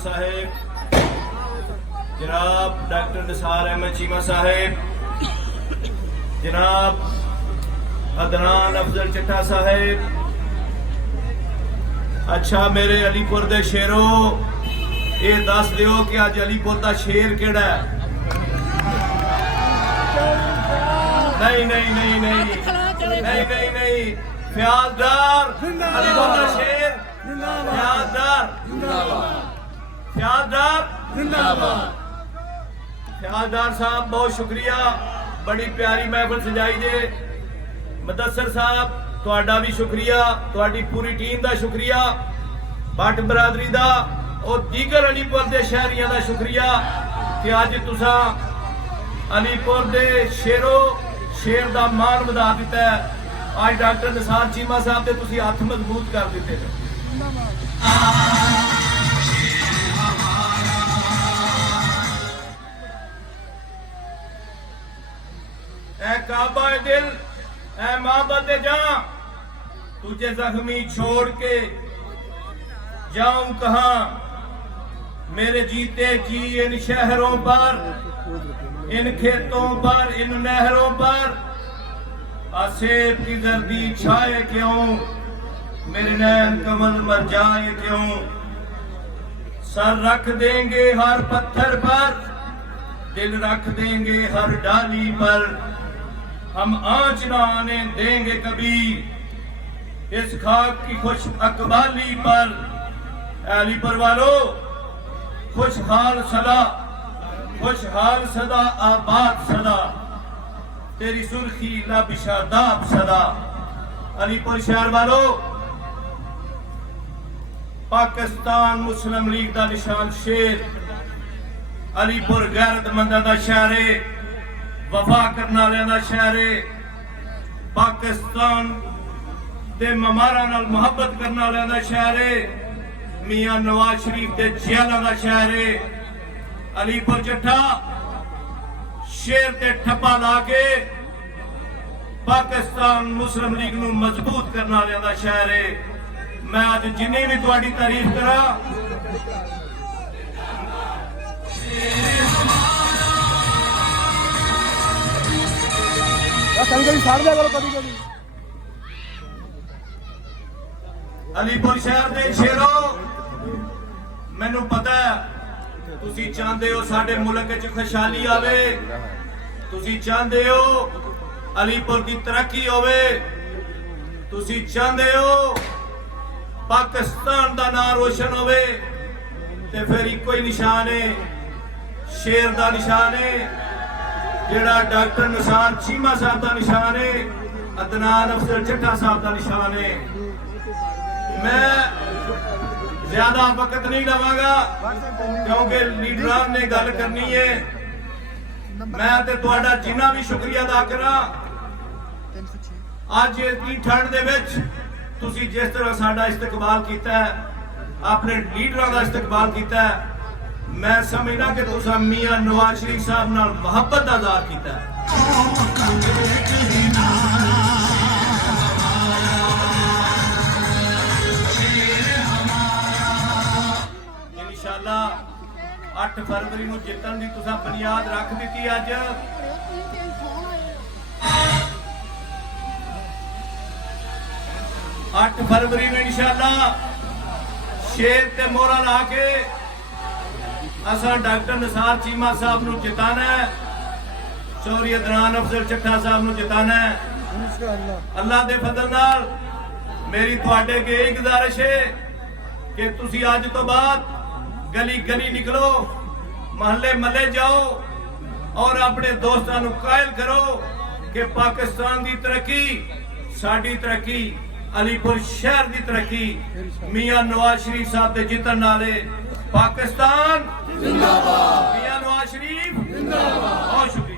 साहेब, जनाब डॉक्टर निसार अहमद चीमा साहेब, जनाब अदनान अफजल चट्टा साहेब। अच्छा मेरे अलीपुर दे शेरो, ये दस दियो कि अज अलीपुर दा शेर केड़ा है? नहीं नहीं नहीं नहीं नहीं नहीं नहीं, फ्याजदार अलीपुर दा शेर, फ्याजदार फ्याजदार फ्याजदार साहब बहुत शुक्रिया, बड़ी प्यारी महफिल सजाई जे। मुदस्सिर साहब तुहाडा भी शुक्रिया, तुहाडी पूरी टीम दा शुक्रिया, भट्ट बरादरी दा और दीगर अलीपुर दे शहरियां दा शुक्रिया कि अज तुसा अलीपुर दे शेरो शेर दा मान वधा दिता है। आज डॉक्टर निसार चीमा साहब दे तुसी हथ मजबूत कर दिते ने। ऐ काबा दिल, ऐ माबद जहां, तुझे जख्मी छोड़ के जाऊं कहां? मेरे जीते जी इन शहरों पर, इन खेतों पर, इन नहरों पर आसेब की जर्दी छाए क्यों? मेरे नैन कमल मर जाए क्यों? सर रख देंगे हर पत्थर पर, दिल रख देंगे हर डाली पर, हम आंच न आने देंगे कभी इस खाक की खुश अकबाली पर। अलीपुर वालों, खुशहाल सदा, खुशहाल सदा, आबाद सदा, तेरी सुर्खी लाबिशादाब सदा। अलीपुर शहर वालों, पाकिस्तान मुस्लिम लीग का निशान शेर, अलीपुर गैरतमंदा का शहर है, वफा करने वाले का शहर है, पाकिस्तान के ममारा नाल मुहब्बत करने वाले का शहर है, मियां नवाज शरीफ के जेलों का शहर है। अलीपुर चट्टा शेर ते ठप्पा ला के पाकिस्तान मुस्लिम लीग नूं मजबूत करने वाले का शहर है। मैं अज जिन्नी भी तुहाडी तारीफ करा, अलीपुर शहर दे शेरों, मैनू पता है तुसी चाहते हो साडे मुल्क च खुशहाली आवे, तुसी चाहते हो अलीपुर की तरक्की होवे, तुसी चाहते हो पाकिस्तान का नाम रोशन होवे, ते फिर इको ही निशान है, शेर का निशान है, जेड़ा डॉक्टर निसार चीमा साहब का निशान है, अदनान अफजल चट्टा साहब का निशान है। मैं ज्यादा वक्त नहीं लवांगा क्योंकि लीडरान ने गल करनी है। मैं ते तुहाडा जिन्ना भी शुक्रिया अदा करा, अज इतनी ठंड दे विच तुसी जिस तरह साडा इस्तकबाल कीता है, अपने लीडरां दा इस्तकबाल कीता है, मैं समझना कि तुसा मियां नवाज शरीफ साहब नाल मुहब्बत दा इज़हार कीता है। इंशाअल्लाह 8 फरवरी नूं जितन दी तुसा बुनियाद रख दी। अज 8 फरवरी में इंशाअल्लाह शेर ते मोहरा ला के असा डॉक्टर निसार चीमा साहब नूं जिताना है, चौधरी अदनान अफजल चट्टा साहब नूं जिताना है। अल्लाह दे फजल नाल मेरी तुहाडे अगे यही गुजारिश है कि तुसी अज तो बाद गली गली निकलो, महल्ले महल्ले जाओ और अपने दोस्तों नूं कायल करो कि पाकिस्तान की तरक्की साडी तरक्की, अलीपुर शहर की तरक्की, मियां नवाज शरीफ साहब के जितन नाले पाकिस्तान जिंदाबाद, मियां नवाज शरीफ जिंदाबाद। बहुत शुक्रिया।